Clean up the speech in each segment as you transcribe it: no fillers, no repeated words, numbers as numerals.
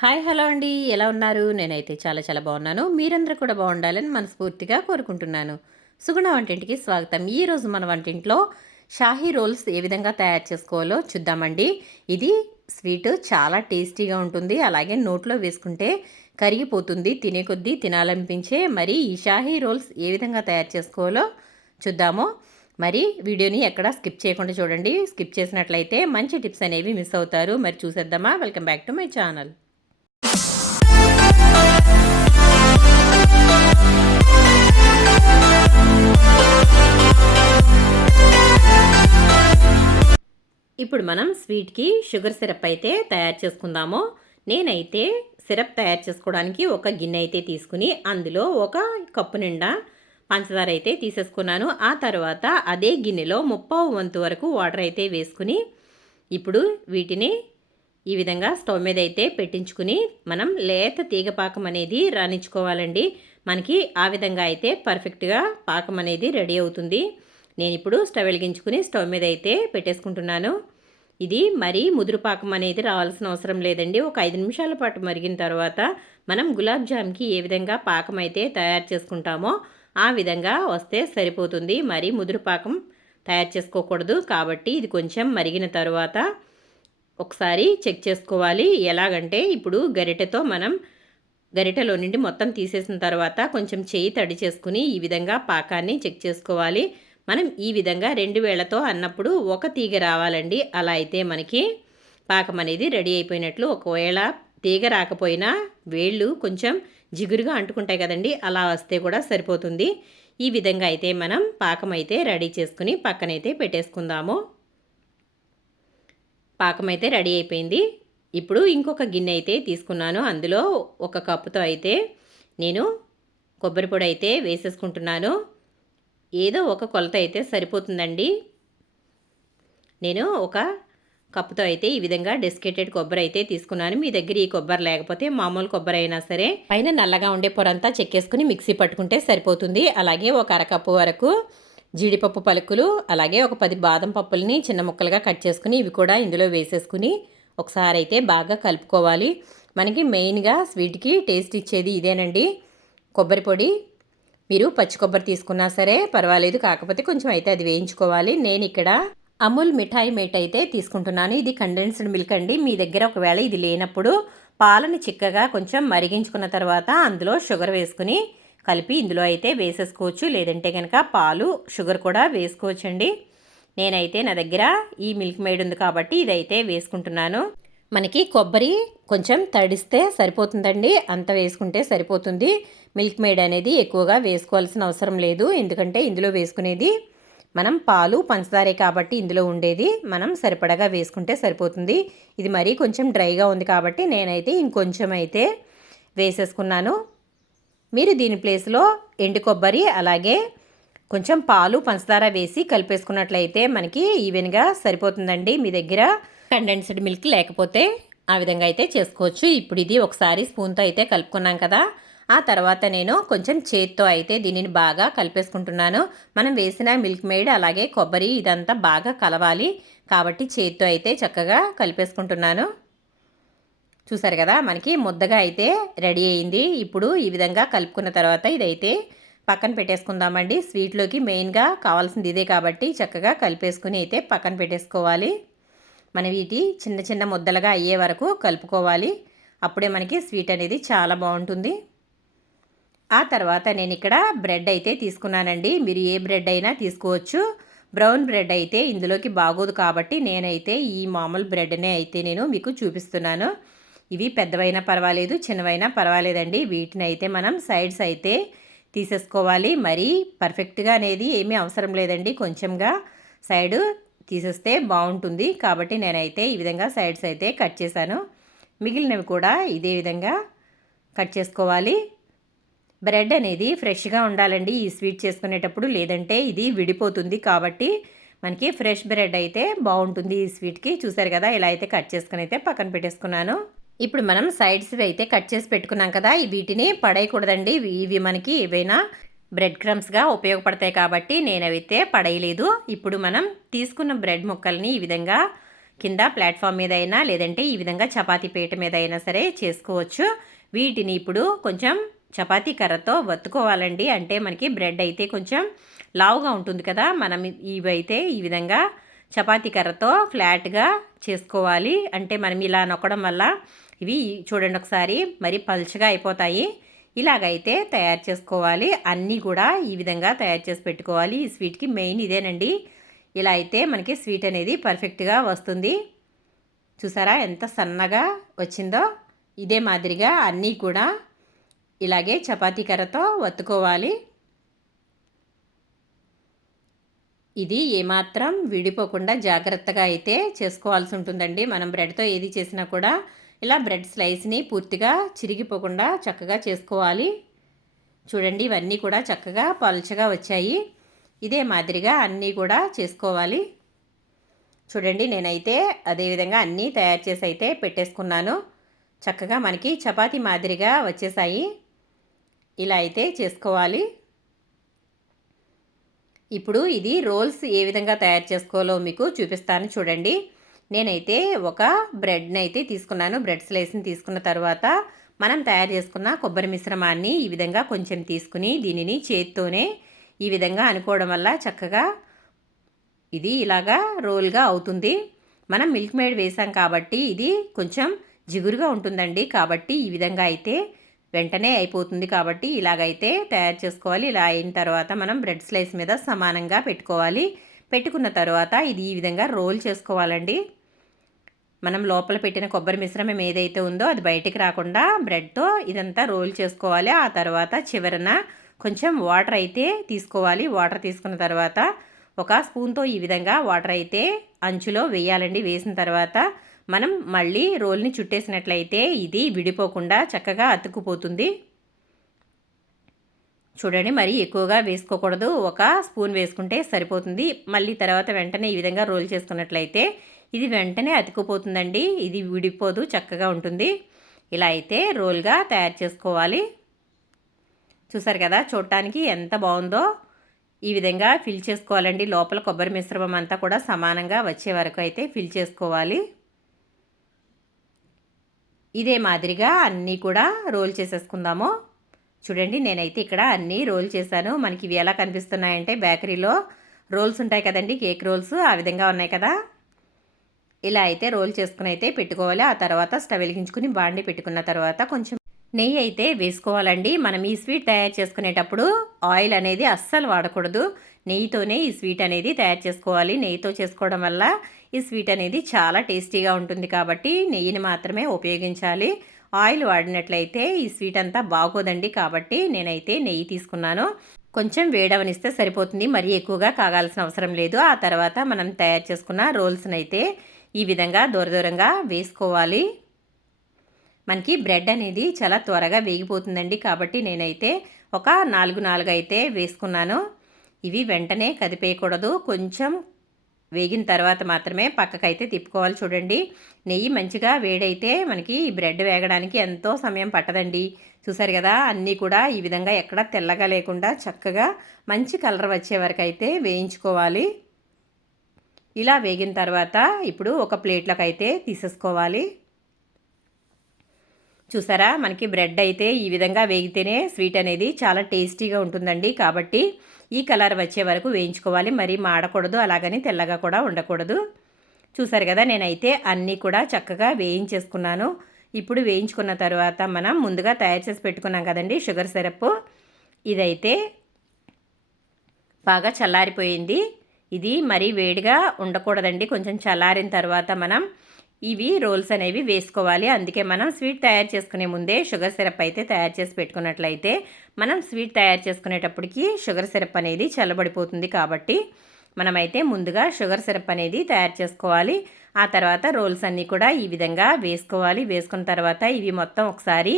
Hi hello అండి. ఎలా ఉన్నారు? నేనైతే చాలా చాలా బాగున్నాను. మీరందరూ కూడా బాగుండాలని మనస్ఫూర్తిగా కోరుకుంటున్నాను. సుగుణ వంటింటికి స్వాగతం. ఈరోజు మన వంటింట్లో షాహీ రోల్స్ ఏ విధంగా తయారు చేసుకోవాలో చూద్దామండి. ఇది స్వీట్ చాలా టేస్టీగా ఉంటుంది. అలాగే నోట్లో వేసుకుంటే కరిగిపోతుంది. తినే కొద్దీ తినాలనిపించే మరి ఈ షాహీ రోల్స్ ఏ విధంగా తయారు చేసుకోవాలో చూద్దాము. మరి వీడియోని ఎక్కడా స్కిప్ చేయకుండా చూడండి. స్కిప్ చేసినట్లయితే మంచి టిప్స్ అనేవి మిస్ అవుతారు. మరి చూసేద్దామా? Welcome back to my channel. ఇప్పుడు మనం స్వీట్కి షుగర్ సిరప్ అయితే తయారు చేసుకుందాము. నేనైతే సిరప్ తయారు చేసుకోవడానికి ఒక గిన్నె అయితే తీసుకుని అందులో ఒక కప్పు నిండా పంచదార అయితే తీసేసుకున్నాను. ఆ తర్వాత అదే గిన్నెలో 3/4 వంతు వరకు వాటర్ అయితే వేసుకుని ఇప్పుడు వీటిని ఈ విధంగా స్టవ్ మీద అయితే పెట్టించుకుని మనం లేత తీగ పాకం అనేది రాణించుకోవాలండి. మనకి ఆ విధంగా అయితే పర్ఫెక్ట్గా పాకం అనేది రెడీ అవుతుంది. నేను ఇప్పుడు స్టవ్ వెలిగించుకుని స్టవ్ మీద అయితే పెట్టేసుకుంటున్నాను. ఇది మరీ ముదురు పాకం అనేది రావాల్సిన అవసరం లేదండి. ఒక 5 నిమిషాల పాటు మరిగిన తర్వాత మనం గులాబ్ జామ్కి ఏ విధంగా పాకం అయితే తయారు చేసుకుంటామో ఆ విధంగా వస్తే సరిపోతుంది. మరీ ముదురు పాకం తయారు చేసుకోకూడదు. కాబట్టి ఇది కొంచెం మరిగిన తర్వాత ఒకసారి చెక్ చేసుకోవాలి. ఎలాగంటే ఇప్పుడు గరిటెతో మనం గరిటెలో నుండి మొత్తం తీసేసిన తర్వాత కొంచెం చేయి తడి చేసుకుని ఈ విధంగా పాకాన్ని చెక్ చేసుకోవాలి. మనం ఈ విధంగా 2 వేళ్లతో అన్నప్పుడు ఒక తీగ రావాలండి. అలా అయితే మనకి పాకం అనేది రెడీ అయిపోయినట్లు. ఒకవేళ తీగ రాకపోయినా వేళ్ళు కొంచెం జిగురుగా అంటుకుంటాయి కదండి, అలా వస్తే కూడా సరిపోతుంది. ఈ విధంగా అయితే మనం పాకం అయితే రెడీ చేసుకుని పక్కనైతే పెట్టేసుకుందాము. పాకం అయితే రెడీ అయిపోయింది. ఇప్పుడు ఇంకొక గిన్నె అయితే తీసుకున్నాను. అందులో ఒక కప్పుతో అయితే నేను కొబ్బరి పొడి అయితే వేసేసుకుంటున్నాను. ఏదో ఒక కొలత అయితే సరిపోతుందండి. నేను ఒక కప్పుతో అయితే ఈ విధంగా డెసికేటెడ్ కొబ్బరి అయితే తీసుకున్నాను. మీ దగ్గర ఈ కొబ్బరి లేకపోతే మామూలు కొబ్బరి అయినా సరే పైన నల్లగా ఉండే పొరంతా చెక్కేసుకుని మిక్సీ పట్టుకుంటే సరిపోతుంది. అలాగే ఒక అరకప్పు వరకు జీడిపప్పు పలుకులు, అలాగే ఒక 10 బాదం పప్పుల్ని చిన్న ముక్కలుగా కట్ చేసుకుని ఇవి కూడా ఇందులో వేసేసుకుని ఒకసారి అయితే బాగా కలుపుకోవాలి. మనకి మెయిన్గా స్వీట్కి టేస్ట్ ఇచ్చేది ఇదేనండి, కొబ్బరి పొడి. మీరు పచ్చి కొబ్బరి తీసుకున్నా సరే పర్వాలేదు, కాకపోతే కొంచెం అయితే అది వేయించుకోవాలి. నేను ఇక్కడ అమూల్ మిఠాయి మేట్ అయితే తీసుకుంటున్నాను. ఇది కండెన్స్డ్ మిల్క్ అండి. మీ దగ్గర ఒకవేళ ఇది లేనప్పుడు పాలని చిక్కగా కొంచెం మరిగించుకున్న తర్వాత అందులో షుగర్ వేసుకుని కలిపి ఇందులో అయితే వేసేసుకోవచ్చు. లేదంటే కనుక పాలు షుగర్ కూడా వేసుకోవచ్చండి. నేనైతే నా దగ్గర ఈ మిల్క్ మేడ్ ఉంది కాబట్టి ఇదైతే వేసుకుంటున్నాను. మనకి కొబ్బరి కొంచెం తడిస్తే సరిపోతుందండి, అంత వేసుకుంటే సరిపోతుంది. మిల్క్ మేడ్ అనేది ఎక్కువగా వేసుకోవాల్సిన అవసరం లేదు. ఎందుకంటే ఇందులో వేసుకునేది మనం పాలు పంచదారే కాబట్టి ఇందులో ఉండేది మనం సరిపడగా వేసుకుంటే సరిపోతుంది. ఇది మరీ కొంచెం డ్రైగా ఉంది కాబట్టి నేనైతే ఇంకొంచెం అయితే వేసేసుకున్నాను. మీరు దీని ప్లేస్లో ఎండు కొబ్బరి అలాగే కొంచెం పాలు పంచదార వేసి కలిపేసుకున్నట్లయితే మనకి ఈవెన్గా సరిపోతుందండి. మీ దగ్గర కండెన్స్డ్ మిల్క్ లేకపోతే ఆ విధంగా అయితే చేసుకోవచ్చు. ఇప్పుడు ఇది ఒకసారి స్పూన్తో అయితే కలుపుకున్నాం కదా, ఆ తర్వాత నేను కొంచెం చేత్తో అయితే దీనిని బాగా కలిపేసుకుంటున్నాను. మనం వేసిన మిల్క్ మేడ్ అలాగే కొబ్బరి ఇదంతా బాగా కలవాలి కాబట్టి చేత్తో అయితే చక్కగా కలిపేసుకుంటున్నాను. చూసారు కదా, మనకి ముద్దగా అయితే రెడీ అయింది. ఇప్పుడు ఈ విధంగా కలుపుకున్న తర్వాత ఇదైతే పక్కన పెట్టేసుకుందామండి. స్వీట్లోకి మెయిన్గా కావాల్సింది ఇదే కాబట్టి చక్కగా కలిపేసుకుని అయితే పక్కన పెట్టేసుకోవాలి. మనం వీటి చిన్న చిన్న ముద్దలుగా అయ్యే వరకు కలుపుకోవాలి. అప్పుడే మనకి స్వీట్ అనేది చాలా బాగుంటుంది. ఆ తర్వాత నేను ఇక్కడ బ్రెడ్ అయితే తీసుకున్నానండి. మీరు ఏ బ్రెడ్ అయినా తీసుకోవచ్చు. బ్రౌన్ బ్రెడ్ అయితే ఇందులోకి బాగోదు కాబట్టి నేనైతే ఈ మామూలు బ్రెడ్నే అయితే నేను మీకు చూపిస్తున్నాను. ఇవి పెద్దవైనా పర్వాలేదు, చిన్నవైనా పర్వాలేదండి. వీటిని అయితే మనం సైడ్స్ అయితే తీసేసుకోవాలి. మరీ పర్ఫెక్ట్గా అనేది ఏమీ అవసరం లేదండి, కొంచెంగా సైడు తీసేస్తే బాగుంటుంది. కాబట్టి నేనైతే ఈ విధంగా సైడ్స్ అయితే కట్ చేశాను. మిగిలినవి కూడా ఇదే విధంగా కట్ చేసుకోవాలి. బ్రెడ్ అనేది ఫ్రెష్గా ఉండాలండి ఈ స్వీట్ చేసుకునేటప్పుడు, లేదంటే ఇది విడిపోతుంది. కాబట్టి మనకి ఫ్రెష్ బ్రెడ్ అయితే బాగుంటుంది ఈ స్వీట్కి. చూసారు కదా, ఇలా అయితే కట్ చేసుకుని అయితే పక్కన పెట్టేసుకున్నాను. ఇప్పుడు మనం సైడ్స్ అయితే కట్ చేసి పెట్టుకున్నాం కదా, వీటిని పడేయకూడదండి. ఇవి మనకి ఏవైనా బ్రెడ్ క్రమ్స్గా ఉపయోగపడతాయి కాబట్టి నేనైతే పడేయలేదు. ఇప్పుడు మనం తీసుకున్న బ్రెడ్ ముక్కల్ని ఈ విధంగా కింద ప్లాట్ఫామ్ మీద అయినా లేదంటే ఈ విధంగా చపాతీ పీట మీద అయినా సరే చేసుకోవచ్చు. వీటిని ఇప్పుడు కొంచెం చపాతీ కర్రతో వత్తుకోవాలండి. అంటే మనకి బ్రెడ్ అయితే కొంచెం లావుగా ఉంటుంది కదా, మనం ఇవైతే ఈ విధంగా చపాతీ కర్రతో ఫ్లాట్గా చేసుకోవాలి. అంటే మనం ఇలా నొక్కడం వల్ల ఇవి చూడండి ఒకసారి మరి పల్చగా అయిపోతాయి. ఇలాగైతే తయారు చేసుకోవాలి. అన్నీ కూడా ఈ విధంగా తయారు చేసి పెట్టుకోవాలి. ఈ స్వీట్కి మెయిన్ ఇదేనండి. ఇలా అయితే మనకి స్వీట్ అనేది పర్ఫెక్ట్గా వస్తుంది. చూసారా ఎంత సన్నగా వచ్చిందో. ఇదే మాదిరిగా అన్నీ కూడా ఇలాగే చపాతీ కర్రతో వత్తుకోవాలి. ఇది ఏమాత్రం విడిపోకుండా జాగ్రత్తగా అయితే చేసుకోవాల్సి ఉంటుందండి. మనం బ్రెడ్తో ఏది చేసినా కూడా ఇలా బ్రెడ్ స్లైస్ని పూర్తిగా చిరిగిపోకుండా చక్కగా చేసుకోవాలి. చూడండి ఇవన్నీ కూడా చక్కగా పల్చగా వచ్చాయి. ఇదే మాదిరిగా అన్నీ కూడా చేసుకోవాలి. చూడండి నేనైతే అదేవిధంగా అన్నీ తయారు చేసి అయితే పెట్టేసుకున్నాను. చక్కగా మనకి చపాతీ మాదిరిగా వచ్చేసాయి. ఇలా అయితే చేసుకోవాలి. ఇప్పుడు ఇది రోల్స్ ఏ విధంగా తయారు చేసుకోవాలో మీకు చూపిస్తాను చూడండి. నేనైతే ఒక బ్రెడ్ని అయితే తీసుకున్నాను. బ్రెడ్ స్లైస్ని తీసుకున్న తర్వాత మనం తయారు చేసుకున్న కొబ్బరి మిశ్రమాన్ని ఈ విధంగా కొంచెం తీసుకుని దీనిని చేత్తోనే ఈ విధంగా అనుకోవడం వల్ల చక్కగా ఇది ఇలాగా రోల్గా అవుతుంది. మనం మిల్క్ మేడ్ వేసాం కాబట్టి ఇది కొంచెం జిగురుగా ఉంటుందండి. కాబట్టి ఈ విధంగా అయితే వెంటనే అయిపోతుంది. కాబట్టి ఇలాగైతే తయారు చేసుకోవాలి. ఇలా అయిన తర్వాత మనం బ్రెడ్ స్లైస్ మీద సమానంగా పెట్టుకోవాలి. పెట్టుకున్న తర్వాత ఇది ఈ విధంగా రోల్ చేసుకోవాలండి. మనం లోపల పెట్టిన కొబ్బరి మిశ్రమం ఏదైతే ఉందో అది బయటికి రాకుండా బ్రెడ్తో ఇదంతా రోల్ చేసుకోవాలి. ఆ తర్వాత చివరన కొంచెం వాటర్ అయితే తీసుకోవాలి. వాటర్ తీసుకున్న తర్వాత ఒక స్పూన్తో ఈ విధంగా వాటర్ అయితే అంచులో వేయాలండి. వేసిన తర్వాత మనం మళ్ళీ రోల్ని చుట్టేసినట్లయితే ఇది విడిపోకుండా చక్కగా అతుక్కుపోతుంది. చూడండి మరి ఎక్కువగా వేసుకోకూడదు. ఒక స్పూన్ వేసుకుంటే సరిపోతుంది. మళ్ళీ తర్వాత వెంటనే ఈ విధంగా రోల్ చేసుకున్నట్లయితే ఇది వెంటనే అతుక్కుపోతుందండి. ఇది విడిపోదు, చక్కగా ఉంటుంది. ఇలా అయితే రోల్గా తయారు చేసుకోవాలి. చూసారు కదా చూడటానికి ఎంత బాగుందో. ఈ విధంగా ఫిల్ చేసుకోవాలండి. లోపల కొబ్బరి మిశ్రమం అంతా కూడా సమానంగా వచ్చే వరకు అయితే ఫిల్ చేసుకోవాలి. ఇదే మాదిరిగా అన్నీ కూడా రోల్ చేసేసుకుందాము. చూడండి నేనైతే ఇక్కడ అన్నీ రోల్ చేశాను. మనకి ఇవి ఎలా కనిపిస్తున్నాయంటే బేకరీలో రోల్స్ ఉంటాయి కదండి, కేక్ రోల్స్ ఆ విధంగా ఉన్నాయి కదా. ఇలా అయితే రోల్ చేసుకుని అయితే పెట్టుకోవాలి. ఆ తర్వాత స్టవ్ వెలిగించుకుని బాండి పెట్టుకున్న తర్వాత కొంచెం నెయ్యి అయితే వేసుకోవాలండి. మనం ఈ స్వీట్ తయారు చేసుకునేటప్పుడు ఆయిల్ అనేది అస్సలు వాడకూడదు. నెయ్యితోనే ఈ స్వీట్ అనేది తయారు చేసుకోవాలి. నెయ్యితో చేసుకోవడం వల్ల ఈ స్వీట్ అనేది చాలా టేస్టీగా ఉంటుంది. కాబట్టి నెయ్యిని మాత్రమే ఉపయోగించాలి. ఆయిల్ వాడినట్లయితే ఈ స్వీట్ అంతా బాగోదండి. కాబట్టి నేనైతే నెయ్యి తీసుకున్నాను. కొంచెం వేడవనిస్తే సరిపోతుంది. మరీ ఎక్కువగా కాగాల్సిన అవసరం లేదు. ఆ తర్వాత మనం తయారు చేసుకున్న రోల్స్ని అయితే ఈ విధంగా దూరంగా వేసుకోవాలి. మనకి బ్రెడ్ అనేది చాలా త్వరగా వేగిపోతుందండి. కాబట్టి నేనైతే ఒక 4 అయితే వేసుకున్నాను. ఇవి వెంటనే కదిపేయకూడదు. కొంచెం వేగిన తర్వాత మాత్రమే పక్కకైతే తిప్పుకోవాలి. చూడండి నెయ్యి మంచిగా వేడైతే మనకి ఈ బ్రెడ్ వేగడానికి ఎంతో సమయం పట్టదండి. చూసారు కదా అన్నీ కూడా ఈ విధంగా ఎక్కడ తెల్లగా లేకుండా చక్కగా మంచి కలర్ వచ్చే వరకు అయితే వేయించుకోవాలి. ఇలా వేగిన తర్వాత ఇప్పుడు ఒక ప్లేట్లోకి అయితే తీసేసుకోవాలి. చూసారా మనకి బ్రెడ్ అయితే ఈ విధంగా వేగితేనే స్వీట్ అనేది చాలా టేస్టీగా ఉంటుందండి. కాబట్టి ఈ కలర్ వచ్చే వరకు వేయించుకోవాలి. మరీ మాడకూడదు, అలాగని తెల్లగా కూడా ఉండకూడదు. చూసారు కదా నేనైతే అన్నీ కూడా చక్కగా వేయించేసుకున్నాను. ఇప్పుడు వేయించుకున్న తర్వాత మనం ముందుగా తయారు చేసి పెట్టుకున్నాం కదండి షుగర్ సిరప్, ఇదైతే బాగా చల్లారిపోయింది. ఇది మరీ వేడిగా ఉండకూడదండి. కొంచెం చల్లారిన తర్వాత మనం ఇవి రోల్స్ అనేవి వేసుకోవాలి. అందుకే మనం స్వీట్ తయారు చేసుకునే ముందే షుగర్ సిరప్ అయితే తయారు చేసి పెట్టుకున్నట్లయితే మనం స్వీట్ తయారు చేసుకునేటప్పటికి షుగర్ సిరప్ అనేది చల్లబడిపోతుంది. కాబట్టి మనమైతే ముందుగా షుగర్ సిరప్ అనేది తయారు చేసుకోవాలి. ఆ తర్వాత రోల్స్ అన్నీ కూడా ఈ విధంగా వేసుకోవాలి. వేసుకున్న తర్వాత ఇవి మొత్తం ఒకసారి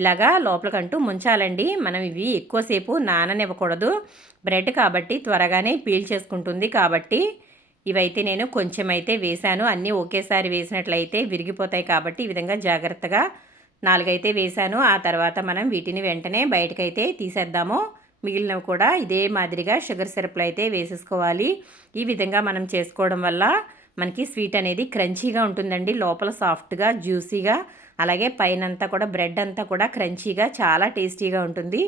ఇలాగా లోపలికంటూ ముంచాలండి. మనం ఇవి ఎక్కువసేపు నాననివ్వకూడదు. బ్రెడ్ కాబట్టి త్వరగానే పీల్ చేసుకుంటుంది. కాబట్టి ఇవైతే నేను కొంచెం అయితే వేశాను. అన్నీ ఒకేసారి వేసినట్లయితే విరిగిపోతాయి. కాబట్టి ఈ విధంగా జాగ్రత్తగా 4 అయితే వేశాను. ఆ తర్వాత మనం వీటిని వెంటనే బయటకైతే తీసేద్దాము. మిగిలినవి కూడా ఇదే మాదిరిగా షుగర్ సిరప్లు అయితే వేసేసుకోవాలి. ఈ విధంగా మనం చేసుకోవడం వల్ల మనకి స్వీట్ అనేది క్రంచీగా ఉంటుందండి. లోపల సాఫ్ట్గా జ్యూసీగా, అలాగే పైనంతా కూడా బ్రెడ్ అంతా కూడా క్రంచీగా చాలా టేస్టీగా ఉంటుంది.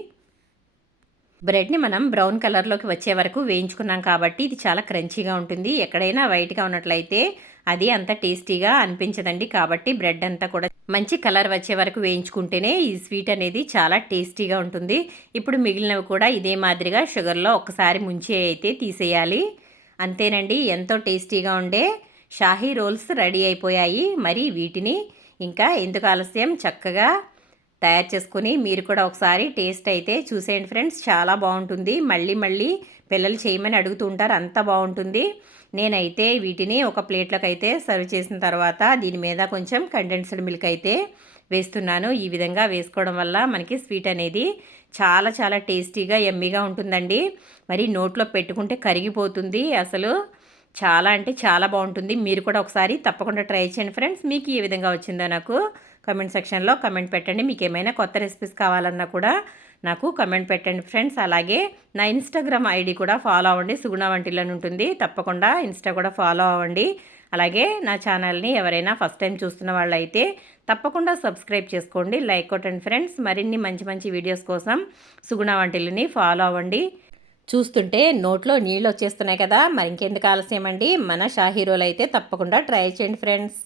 బ్రెడ్ని మనం బ్రౌన్ కలర్లోకి వచ్చే వరకు వేయించుకున్నాం కాబట్టి ఇది చాలా క్రంచీగా ఉంటుంది. ఎక్కడైనా వైట్గా ఉన్నట్లయితే అది అంత టేస్టీగా అనిపించదండి. కాబట్టి బ్రెడ్ అంతా కూడా మంచి కలర్ వచ్చే వరకు వేయించుకుంటేనే ఈ స్వీట్ అనేది చాలా టేస్టీగా ఉంటుంది. ఇప్పుడు మిగిలినవి కూడా ఇదే మాదిరిగా షుగర్లో ఒక్కసారి ముంచి అయితే తీసేయాలి. అంతేనండి, ఎంతో టేస్టీగా ఉండే షాహీ రోల్స్ రెడీ అయిపోయాయి. మరి వీటిని ఇంకా ఎందుకు ఆలస్యం, చక్కగా తయారు చేసుకుని మీరు కూడా ఒకసారి టేస్ట్ అయితే చూసేయండి ఫ్రెండ్స్. చాలా బాగుంటుంది. మళ్ళీ మళ్ళీ పిల్లలు చేయమని అడుగుతూ ఉంటారు, అంత బాగుంటుంది. నేనైతే వీటిని ఒక ప్లేట్లోకి అయితే సర్వ్ చేసిన తర్వాత దీని మీద కొంచెం కండెన్స్డ్ మిల్క్ అయితే వేస్తున్నాను. ఈ విధంగా వేసుకోవడం వల్ల మనకి స్వీట్ అనేది చాలా చాలా టేస్టీగా యమ్మీగా ఉంటుందండి. మరి నోట్లో పెట్టుకుంటే కరిగిపోతుంది. అసలు చాలా అంటే చాలా బాగుంటుంది. మీరు కూడా ఒకసారి తప్పకుండా ట్రై చేయండి ఫ్రెండ్స్. మీకు ఏ విధంగా వచ్చిందో నాకు కమెంట్ సెక్షన్లో కమెంట్ పెట్టండి. మీకు ఏమైనా కొత్త రెసిపీస్ కావాలన్నా కూడా నాకు కమెంట్ పెట్టండి ఫ్రెండ్స్. అలాగే నా ఇన్స్టాగ్రామ్ ఐడి కూడా ఫాలో అవ్వండి, సుగుణ వంటిల్లని ఉంటుంది. తప్పకుండా ఇన్స్టా కూడా ఫాలో అవ్వండి. అలాగే నా ఛానల్ని ఎవరైనా ఫస్ట్ టైం చూస్తున్న వాళ్ళైతే తప్పకుండా సబ్స్క్రైబ్ చేసుకోండి, లైక్ కొట్టండి ఫ్రెండ్స్. మరిన్ని మంచి మంచి వీడియోస్ కోసం సుగుణ వంటిల్లని ఫాలో అవ్వండి. చూస్తుంటే నోట్లో నీళ్ళు వచ్చేస్తున్నాయి కదా, మరి ఇంకెందుకు ఆలస్యం అండి, మన షాహీ రోల్ అయితే తప్పకుండా ట్రై చేయండి ఫ్రెండ్స్.